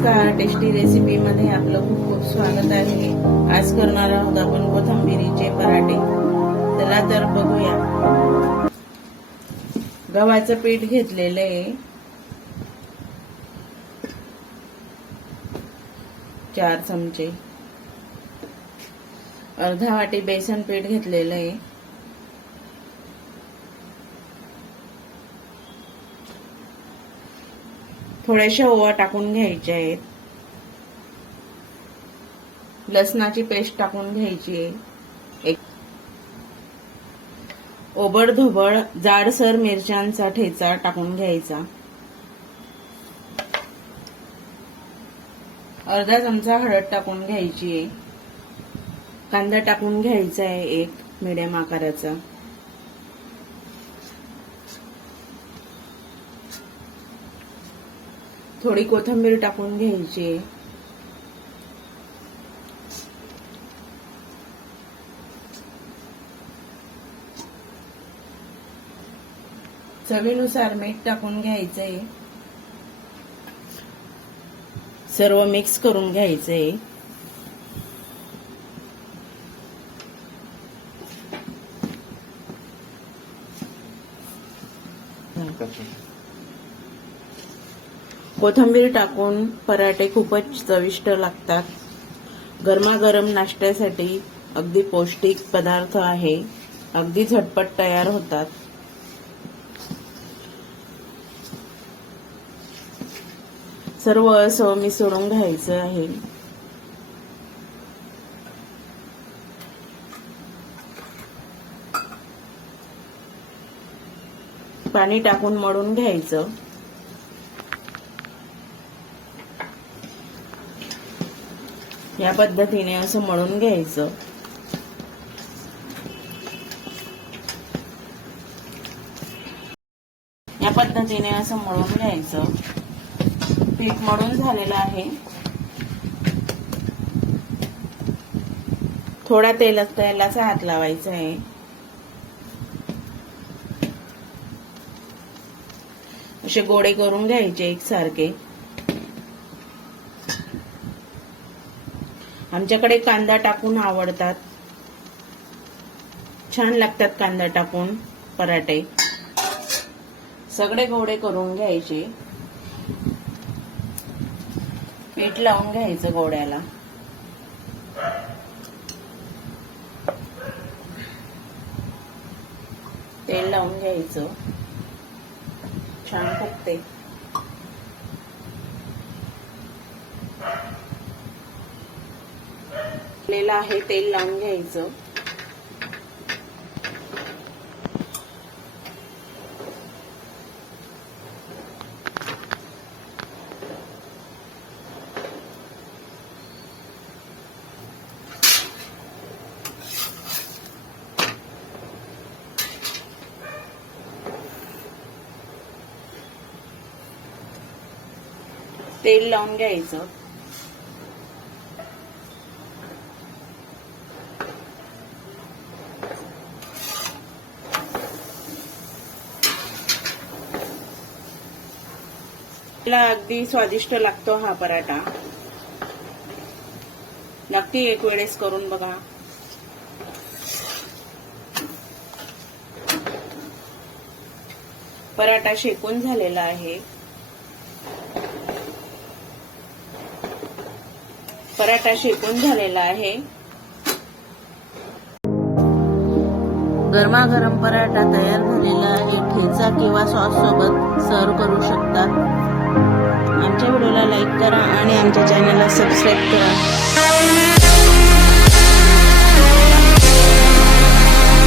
नमस्कार, tasty recipe मध्ये आपलं खूप खूप स्वागत आहे। आज करणार आहोत आपण कोथिंबीरीचे पराठे। चला तर बघूया। गव्हाचं पीठ घेतलेलं आहे 4 चमचे, अर्धा वाटी बेसन पीठ घेतलेलं आहे, थोड्याशा ओवा टाकून घ्यायचे आहेत, लसणाची पेस्ट टाकून घ्यायची आहे, एक ओबडधोबड जाडसर मिरच्यांचा ठेचा टाकून घ्यायचा, अर्धा चमचा हळद टाकून घ्यायची आहे, कांदा टाकून घ्यायचा आहे एक मीडियम आकाराचा, थोडी कोथिंबीर टाकून घ्यायची, चवीनुसार मीठ टाकून घ्यायचंय, सर्व मिक्स करून घ्यायचंय। कोथिंबीर टाकून पराठे खूपच चविष्ट लागतात। गरमागरम नाश्त्यासाठी अगदी पौष्टिक पदार्थ आहे, अगदी झटपट तयार होतात। सर्व असं मिसळून घ्यायचं आहे। पाणी टाकून मळून घ्यायचं। या पद्धतीने असं मळून घ्यायचं। या पद्धतीने असं मळून घ्यायचं। पीठ मळून झालेलं आहे। थोडा तेलाचा हात लावायचा आहे। असे गोळे करून घ्यायचे एकसारखे। आमच्याकडे कांदा टाकून आवडतात, छान लागतात कांदा टाकून पराठे। सगळे गोळे करून घ्यायचे, पीठ लावून घ्यायचं गोळ्याला। तेल लावून घ्यायचं, छान फुगते। आहे तेल लावून घ्यायचं। तेल लावून घ्यायचं। अगदी स्वादिष्ट लागतो हा पराठा, नक्की एक वेळेस करून बघा। पराठा शेकून झालेला आहे। पराठा शेकून झालेला आहे। गरमागरम पराठा तयार झालेला आहे। ठेचा किंवा सॉस सोबत सर्व करू शकतात। आमच्या व्हिडिओला लाईक करा आणि आमच्या चॅनलला सबस्क्राईब करा।